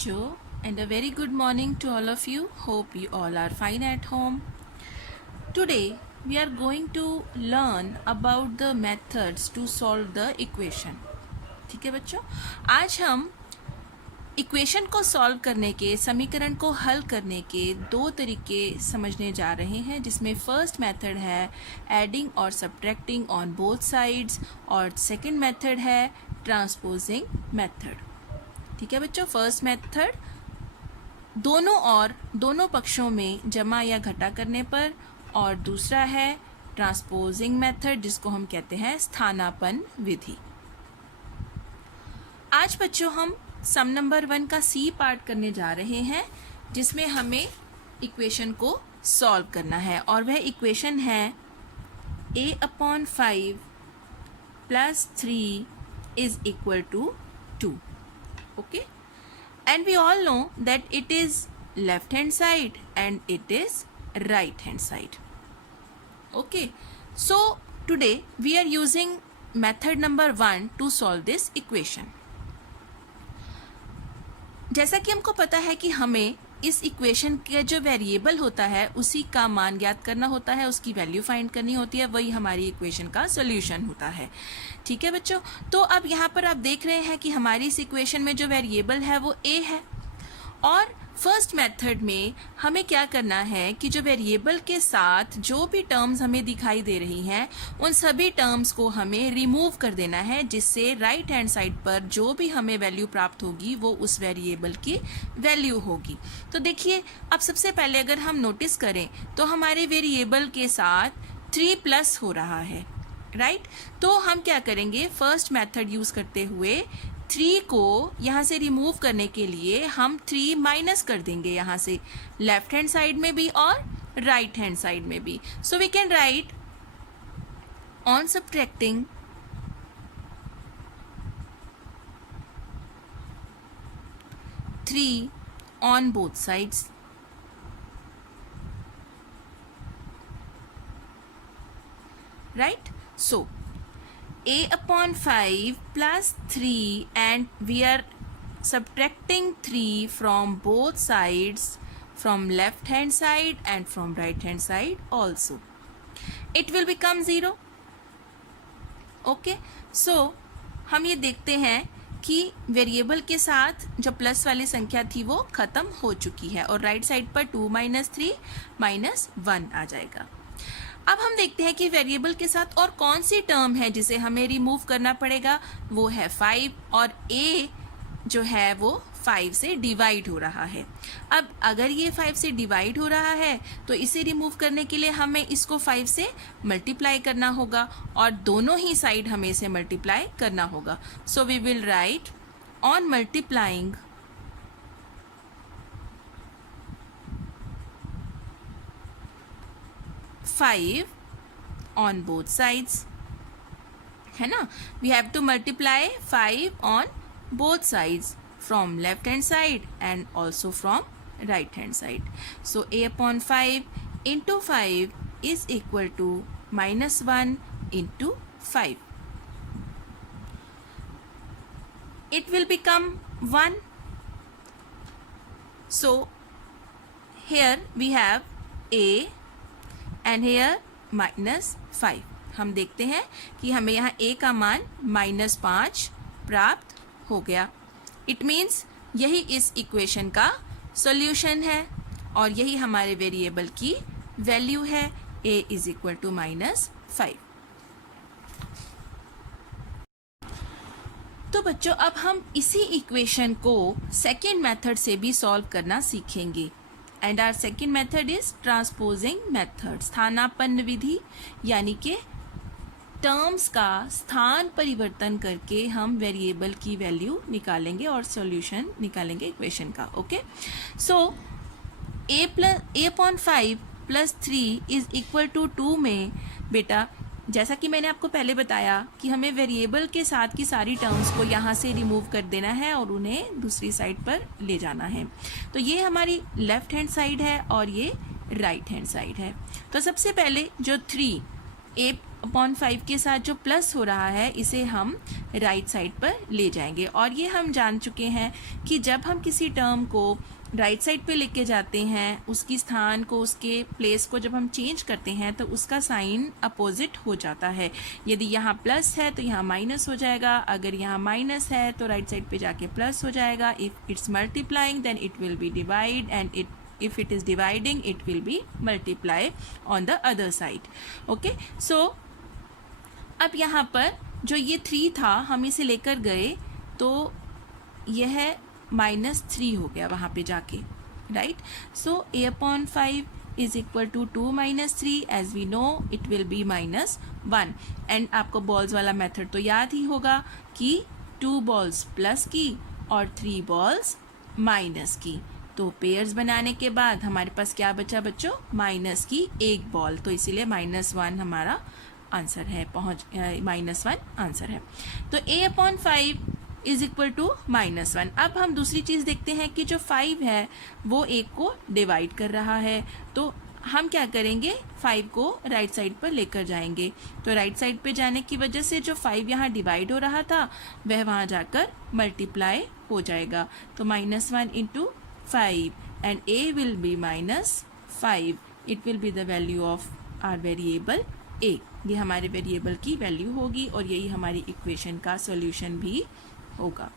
बच्चों, and a very good morning to all of you. Hope you all are fine at home. Today we are going to learn about the methods to solve the equation. ठीक है बच्चों, आज हम equation को solve करने के, समीकरण को हल करने के दो तरीके समझने जा रहे हैं, जिसमें फर्स्ट मेथड है एडिंग और सब्ट्रैक्टिंग ऑन बोथ साइड्स और सेकंड मेथड है ट्रांसपोजिंग मेथड. ठीक है बच्चों, फर्स्ट मेथड दोनों पक्षों में जमा या घटा करने पर, और दूसरा है ट्रांसपोजिंग मेथड जिसको हम कहते हैं स्थानापन्न विधि. आज बच्चों हम सम नंबर 1 का सी पार्ट करने जा रहे हैं, जिसमें हमें इक्वेशन को सॉल्व करना है, और वह इक्वेशन है a/5 + 3 = 2. Okay, and we all know that it is left hand side and it is right hand side. Okay, so today we are using method number 1 to solve this equation. जैसा कि हमको पता है कि हमें इस equation का जो वेरिएबल होता है उसी का मान ज्ञात करना होता है, उसकी वैल्यू फाइंड करनी होती है, वही हमारी इक्वेशन का सॉल्यूशन होता है. ठीक है बच्चों, तो अब यहाँ पर आप देख रहे हैं कि हमारी इस इक्वेशन में जो वेरिएबल है वो a है, और फर्स्ट मेथड में हमें क्या करना है कि जो वेरिएबल के साथ जो भी टर्म्स हमें दिखाई दे रही हैं उन सभी टर्म्स को हमें रिमूव कर देना है, जिससे राइट हैंड साइड पर जो भी हमें वैल्यू प्राप्त होगी वो उस वेरिएबल की वैल्यू होगी. तो देखिए, अब सबसे पहले अगर हम नोटिस करें तो हमारे वेरिएबल के साथ 3+ हो रहा है, राइट. तो हम क्या करेंगे, फर्स्ट मेथड यूज करते हुए 3 को यहाँ से रिमूव करने के लिए हम 3 माइनस कर देंगे, यहाँ से लेफ्ट हैंड साइड में भी और राइट हैंड साइड में भी. So we can write on subtracting 3 on both sides. Right, so a/5 + 3 and we are subtracting 3 from both sides, from left hand side and from right hand side also. It will become 0. Okay, so हम ये देखते हैं कि variable के साथ जो plus वाली संख्या थी वो खत्म हो चुकी है, और राइट साइड पर 2 - 3 - 1 आ जाएगा. अब हम देखते हैं कि वेरिएबल के साथ और कौन सी टर्म है जिसे हमें रिमूव करना पड़ेगा. वो है 5, और a जो है वो 5 से डिवाइड हो रहा है. अब अगर ये 5 से डिवाइड हो रहा है तो इसे रिमूव करने के लिए हमें इसको 5 से मल्टीप्लाई करना होगा, और दोनों ही साइड हमें इसे मल्टीप्लाई करना होगा. So we will write on multiplying 5 on both sides, है ना. we have to multiply 5 on both sides, from left hand side and also from right hand side. So a/5 into 5 is equal to -1 into 5. It will become 1. So here we have a and here -5. हम देखते हैं कि हमें यहाँ a का मान -5 प्राप्त हो गया. इट मीन्स यही इस इक्वेशन का सॉल्यूशन है, और यही हमारे वेरिएबल की वैल्यू है. a = -5. तो बच्चों, अब हम इसी इक्वेशन को सेकेंड मेथड से भी सॉल्व करना सीखेंगे. And our second method is transposing method, स्थानापन्न विधि, यानी कि टर्म्स का स्थान परिवर्तन करके हम वेरिएबल की वैल्यू निकालेंगे और सॉल्यूशन निकालेंगे इक्वेशन का. ओके, सो a/5 + 3 = 2 में बेटा, जैसा कि मैंने आपको पहले बताया कि हमें वेरिएबल के साथ की सारी टर्म्स को यहाँ से रिमूव कर देना है और उन्हें दूसरी साइड पर ले जाना है. तो ये हमारी लेफ्ट हैंड साइड है और ये राइट हैंड साइड है. तो सबसे पहले जो 3 अपॉन 5 के साथ जो प्लस हो रहा है इसे हम राइट साइड पर ले जाएंगे। और ये हम जान चुके हैं कि जब हम किसी टर्म को राइट साइड पे लेके जाते हैं, उसकी स्थान को, उसके प्लेस को जब हम चेंज करते हैं तो उसका साइन अपोजिट हो जाता है। यदि यहाँ प्लस है तो यहाँ माइनस हो जाएगा, अगर यहाँ माइनस है तो राइट साइड पे जाके प्लस हो जाएगा। If it's multiplying then it will be divide, and if it is dividing it will be multiply on the other side. Okay, so अब यहाँ पर जो ये 3 था हम इसे लेकर गए तो यह -3 हो गया वहाँ पे जाके, right. So a/5 is equal to 2 minus 3, as we know it will be -1। And आपको बॉल्स वाला मेथड तो याद ही होगा कि 2 बॉल्स प्लस की और 3 बॉल्स माइनस की। तो पेयर्स बनाने के बाद हमारे पास क्या बचा बच्चों, माइनस की 1 बॉल, तो इसीलिए -1 हमारा आंसर है, -1 आंसर है। तो a/5 इज इक्वल टू -1। अब हम दूसरी चीज देखते हैं कि जो 5 है वो 1 को डिवाइड कर रहा है, तो हम क्या करेंगे, 5 को राइट साइड पर लेकर जाएंगे। तो राइट साइड पे जाने की वजह से जो 5 यहाँ डिवाइड हो रहा था वह वहाँ जाकर मल्टीप्लाई हो जाएगा। तो -1 into 5 and a will be -5. It will be the value of our variable a. ये हमारे वेरिएबल की वैल्यू होगी और यही हमारी इक्वेशन का सॉल्यूशन भी होगा।